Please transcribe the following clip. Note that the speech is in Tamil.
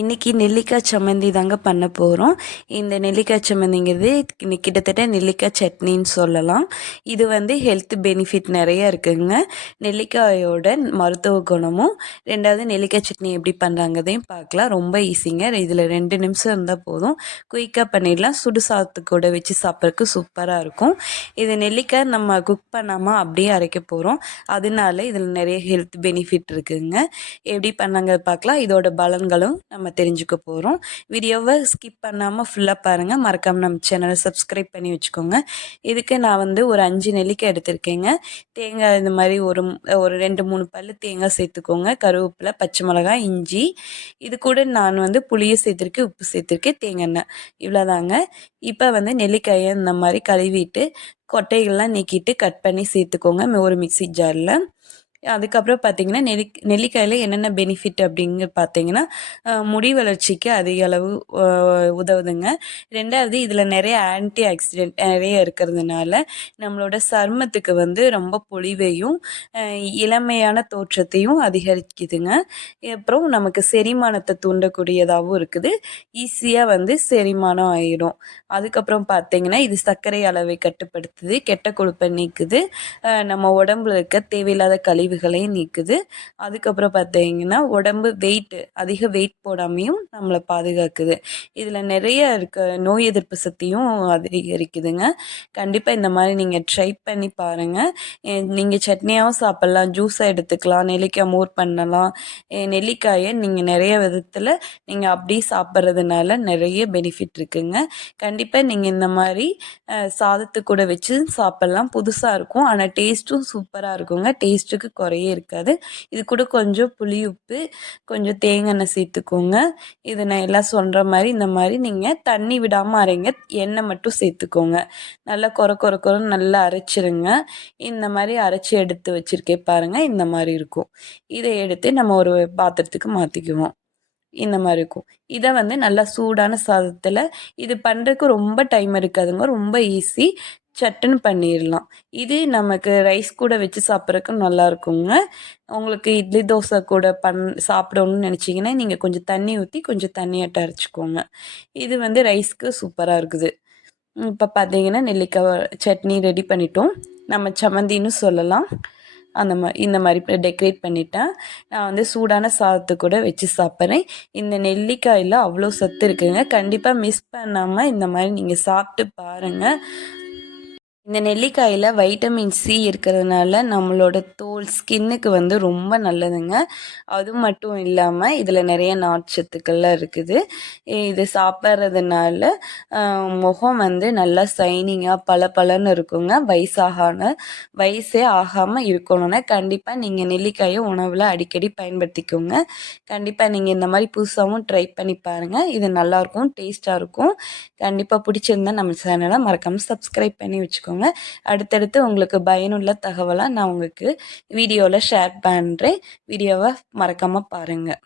இன்றைக்கி நெல்லிக்காய் சம்மந்தி தாங்க பண்ண போகிறோம். இந்த நெல்லிக்காய் சம்மந்திங்கிறது கிட்டத்தட்ட நெல்லிக்காய் சட்னின்னு சொல்லலாம். இது வந்து ஹெல்த் பெனிஃபிட் நிறைய இருக்குதுங்க. நெல்லிக்காயோட மருத்துவ குணமும், ரெண்டாவது நெல்லிக்காய் சட்னி எப்படி பண்ணுறாங்கதையும் பார்க்கலாம். ரொம்ப ஈஸிங்க. இதில் 2 நிமிஷம் இருந்தால் போதும், குயிக்காக பண்ணிடலாம். சுடு சாதத்துக்கூட வச்சு சாப்பிட்றதுக்கு சூப்பராக இருக்கும். இது நெல்லிக்காய் நம்ம குக் பண்ணாமல் அப்படியே அரைக்க போகிறோம். அதனால இதில் நிறைய ஹெல்த் பெனிஃபிட் இருக்குதுங்க. எப்படி பண்ணாங்க பார்க்கலாம். இதோட பலன்களும் நம்ம தெரிஞ்சுக்க போகிறோம். வீடியோவை ஸ்கிப் பண்ணாமல் ஃபுல்லாக பாருங்கள். மறக்காமல் நம்ம சேனலை சப்ஸ்கிரைப் பண்ணி வச்சுக்கோங்க. இதுக்கு நான் வந்து ஒரு 5 நெல்லிக்காய் எடுத்திருக்கேங்க. தேங்காய் இந்த மாதிரி ஒரு 2-3 பல் தேங்காய் சேர்த்துக்கோங்க. கருவேப்பிலை, பச்சை மிளகாய், இஞ்சி. இது கூட நான் வந்து புளியை சேர்த்துருக்கேன், உப்பு சேர்த்துருக்கேன், தேங்காய் எண்ணெய். இவ்வளோதாங்க. இப்போ வந்து நெல்லிக்காயை இந்த மாதிரி கழுவிட்டு கொட்டைகள்லாம் நீக்கிட்டு கட் பண்ணி சேர்த்துக்கோங்க ஒரு மிக்ஸி ஜாரில். அதுக்கப்புறம் பார்த்தீங்கன்னா நெல்லிக்காயில் என்னென்ன பெனிஃபிட் அப்படிங்க பார்த்தீங்கன்னா, முடி வளர்ச்சிக்கு அதிக அளவு உதவுதுங்க. ரெண்டாவது இதில் நிறைய ஆன்டி ஆக்சிடென்ட் நிறைய இருக்கிறதுனால நம்மளோட சருமத்துக்கு வந்து ரொம்ப பொலிவையும் இளமையான தோற்றத்தையும் அதிகரிக்குதுங்க. அப்புறம் நமக்கு செரிமானத்தை தூண்டக்கூடியதாகவும் இருக்குது. ஈஸியாக வந்து செரிமானம் ஆயிடும். அதுக்கப்புறம் பார்த்தீங்கன்னா இது சர்க்கரை அளவை கட்டுப்படுத்துது, கெட்ட கொழுப்பை நீக்குது, நம்ம உடம்புல இருக்க தேவையில்லாத கழிவுகளையும் நீக்குது. அதுக்கப்புறம் பார்த்தீங்கன்னா உடம்பு அதிக வெயிட் போடாமையும் நம்மளை பாதுகாக்குது. இதில் நிறைய நோய் எதிர்ப்பு சக்தியும் அதிகரிக்குதுங்க. கண்டிப்பாக இந்த மாதிரி நீங்கள் ட்ரை பண்ணி பாருங்கள். நீங்கள் சட்னியாகவும் சாப்பிட்லாம், ஜூஸாக எடுத்துக்கலாம், நெல்லிக்காய் மோர் பண்ணலாம். நெல்லிக்காயை நீங்கள் நிறைய விதத்தில் நீங்கள் அப்படியே சாப்பிட்றதுனால நிறைய பெனிஃபிட் இருக்குங்க. கண்டிப்பாக நீங்கள் இந்த மாதிரி சாதத்து கூட வச்சு சாப்பிட்லாம். புதுசாக இருக்கும், ஆனால் டேஸ்ட்டும் சூப்பராக இருக்குங்க. டேஸ்ட்டுக்கு குறையே இருக்காது. இது கூட கொஞ்சம் புளி, உப்பு, கொஞ்சம் தேங்காய் எண்ணெய் சேர்த்துக்கோங்க. இது நான் எல்லாம் சொல்கிற மாதிரி இந்த மாதிரி நீங்கள் தண்ணி விடாமல் அரைங்க, எண்ணெய் மட்டும் சேர்த்துக்கோங்க. நல்லா கொரன்னு நல்லா அரைச்சிருங்க. இந்த மாதிரி அரைச்சி எடுத்து வச்சுருக்கேன் பாருங்கள். இந்த மாதிரி இருக்கும். இதை எடுத்து நம்ம ஒரு பாத்திரத்துக்கு மாற்றிக்குவோம். இந்த மாதிரி இருக்கும். இதை வந்து நல்லா சூடான சாதத்தில் இது பண்ணுறதுக்கு ரொம்ப டைம் இருக்காதுங்க. ரொம்ப ஈஸி, சட்டுன்னு பண்ணிடலாம். இது நமக்கு ரைஸ் கூட வச்சு சாப்பிட்றதுக்கு நல்லா இருக்குங்க. உங்களுக்கு இட்லி தோசை கூட சாப்பிடணும்னு நினச்சிங்கன்னா நீங்கள் கொஞ்சம் தண்ணி ஊற்றி கொஞ்சம் தண்ணியாட்ட அரைச்சிக்கோங்க. இது வந்து ரைஸ்க்கு சூப்பராக இருக்குது. இப்போ பார்த்தீங்கன்னா நெல்லிக்காய் சட்னி ரெடி பண்ணிட்டோம். நம்ம சம்மந்தின்னு சொல்லலாம். இந்த மாதிரி டெக்கரேட் பண்ணிட்டேன். நான் வந்து சூடான சாதத்து கூட வச்சு சாப்பிட்றேன். இந்த நெல்லிக்காயில் அவ்வளோ சத்து இருக்குதுங்க. கண்டிப்பாக மிஸ் பண்ணாமல் இந்த மாதிரி நீங்கள் சாப்பிட்டு பாருங்கள். இந்த நெல்லிக்காயில் வைட்டமின் சி இருக்கிறதுனால நம்மளோட தோல் ஸ்கின்னுக்கு வந்து ரொம்ப நல்லதுங்க. அது மட்டும் இல்லாமல் இதில் நிறைய நார்ச்சத்துக்கள்லாம் இருக்குது. இது சாப்பிட்றதுனால முகம் வந்து நல்லா ஷைனிங்காக பளபளன்னு இருக்குங்க. வயசே ஆகாமல் இருக்கணும்னா கண்டிப்பாக நீங்கள் நெல்லிக்காயை உணவில் அடிக்கடி பயன்படுத்திக்கோங்க. கண்டிப்பாக நீங்கள் இந்த மாதிரி புதுசாகவும் ட்ரை பண்ணி பாருங்கள். இது நல்லாயிருக்கும், டேஸ்ட்டாக இருக்கும். கண்டிப்பாக பிடிச்சிருந்தா நம்ம சேனலை மறக்காமல் சப்ஸ்கிரைப் பண்ணி வச்சுக்கோங்க. அடுத்தடுத்து உங்களுக்கு பயனுள்ள தகவலாக நான் உங்களுக்கு வீடியோவில் ஷேர் பண்ணுறேன். வீடியோவை மறக்காமல் பாருங்கள்.